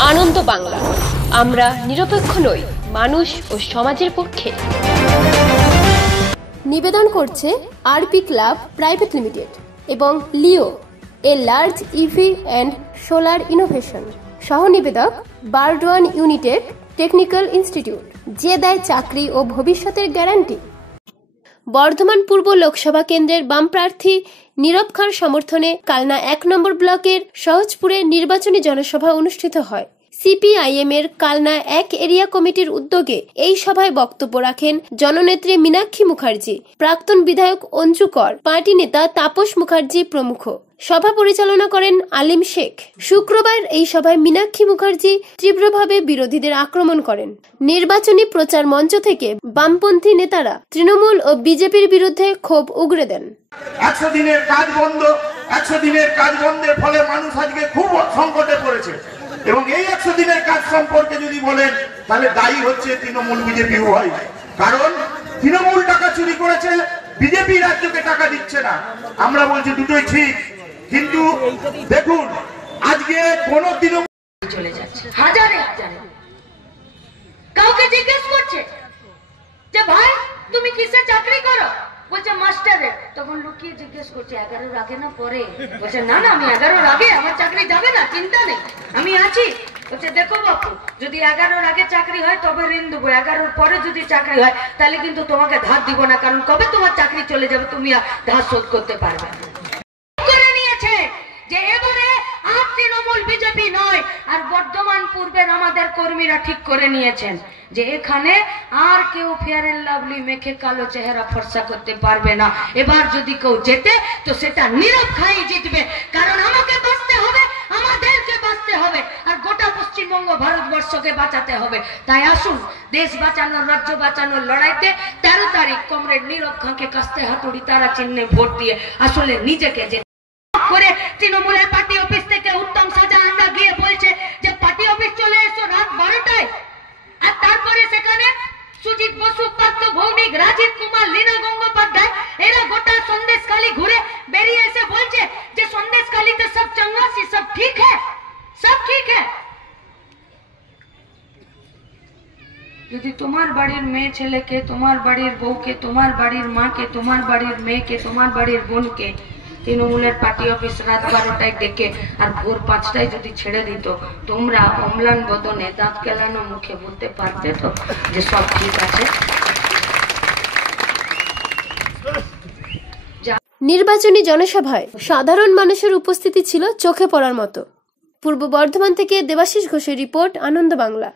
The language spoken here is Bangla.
আনন্দ বাংলা, আমরা নিরপেক্ষ নই, মানুষ ও সমাজের পক্ষে। নিবেদন করছে আরপি ক্লাব প্রাইভেট লিমিটেড এবং Leo, a large EV and solar innovation. সহ নিবেদক বারডোয়ান ইউনিটেক টেকনিক্যাল ইনস্টিটিউট, যে দেয় চাকরি ও ভবিষ্যতের গ্যারান্টি। বর্ধমান পূর্ব লোকসভা কেন্দ্রের বাম প্রার্থী নীরব খাঁর সমর্থনে কালনা 1 নম্বর ব্লকের সহজপুরে নির্বাচনী জনসভা অনুষ্ঠিত হয়। সিপিআইএম এর কালনা 1 এরিয়া কমিটির উদ্যোগে এই সভায় বক্তব্য রাখেন জননেত্রী মীনাক্ষী মুখার্জি, প্রাক্তন বিধায়ক অঞ্জু কর, পার্টি নেতা তাপস মুখার্জি প্রমুখ। সভা পরিচালনা করেন আলিম শেখ। শুক্রবার এই সভায় মীনাক্ষী মুখার্জি তীব্রভাবে বিরোধীদের আক্রমণ করেন। নির্বাচনী প্রচার মঞ্চ থেকে বামপন্থী নেতারা তৃণমূল ও বিজেপির বিরুদ্ধে ক্ষোভ উগরে দেন। 100 দিনের কাজ বন্ধ, 100 দিনের কাজ বন্ধের ফলে মানুষ আজকে খুব সংকটে পড়েছে এবং এই 100 দিনের কাজ সম্পর্কে যদি বলেন তাহলে দায়ী হচ্ছে তৃণমূল বিজেপি উভয়। কারণ তৃণমূল টাকা চুরি করেছে, বিজেপি রাজ্যকে টাকা দিচ্ছে না। আমরা বলছি দুটোই ঠিক, কিন্তু দেখুন আজকে কোন তৃণমূল চলে যাচ্ছে হাজারে হাজারে। কাউকে জিজ্ঞেস করছে যে ভাই তুমি কিসে চাকরি করো, বলছে মাস্টারে। তখন লুকিয়ে জিজ্ঞেস করছে 11-র আগে না পরে, বলছে না না আমি 11-র আগে, আমার চাকরি যাবে না, চিন্তা নেই আমি আছি। বলছে দেখো বাপু, যদি 11-র আগে চাকরি হয় তবে ঋণ দেবো, 11-র পরে যদি চাকরি হয় তাহলে কিন্তু তোমাকে ধার দিব না, কারণ কবে তোমার চাকরি চলে যাবে তুমি ধার শোধ করতে পারবে না। করে নিয়েছে যে এবারে আর তৃণমূল বিজেপি নয়, আর বর্ধমান পূর্বের আমাদের কর্মীরা ঠিক করে নিয়েছেন যে এখানে আর কেউ ফেয়ার এন্ড লাভলি মেখে কালো চেহারা ফর্সা করতে পারবে না। এবার যদি কেউ জেতে তো সেটা নীরব খাঁই জিতবে, কারণ আমাকে বাঁচতে হবে, আমাদেরকে বাঁচতে হবে, আর গোটা পশ্চিমবঙ্গ ভারতবর্ষকে বাঁচাতে হবে। তাই আসুন দেশ বাঁচানোর, রাজ্য বাঁচানোর লড়াইতে 13 তারিখ কমরেড নীরব খাঁকে কাস্তে হাতুড়ি তারা চিহ্নে ভোট দিয়ে আসলে নিজেকে করে তৃণমূলের পার্টি অফিস থেকে উত্তম সাজা আমরা গিয়ে বলছে যে পার্টি অফিস চলে এসো রাত 12টায়, আর তারপরে সেখানে সুজিত বসু, পার্থ ভৌমিক, রাজীব কুমার, লীনা গঙ্গোপাধ্যায় এরা গোটা সন্দেশখালী ঘুরে বেরিয়ে এসে বলছে যে সন্দেশখালীতে সব চঙ্গাসি, সব ঠিক হ্যাঁ, সব ঠিক হ্যাঁ। যদি তোমার বাড়ির মেয়ে ছেলেকে, তোমার বাড়ির বউকে, তোমার বাড়ির মাকে, তোমার বাড়ির মেয়েকে, তোমার বাড়ির বোনকে তৃণমূলের পার্টি অফিস রাত 12টায় ডেকে আর ভোর 5টায় যদি ছেড়ে দিত, তোমরা অম্লান বদনে দাঁত কেলানো মুখে বলতে পারতে তো যে সব ঠিক আছে? নির্বাচনী জনসভায় সাধারণ মানুষের উপস্থিতি ছিল চোখে পড়ার মতো। পূর্ব বর্ধমান থেকে দেবাশিস ঘোষের রিপোর্ট, আনন্দ বাংলা।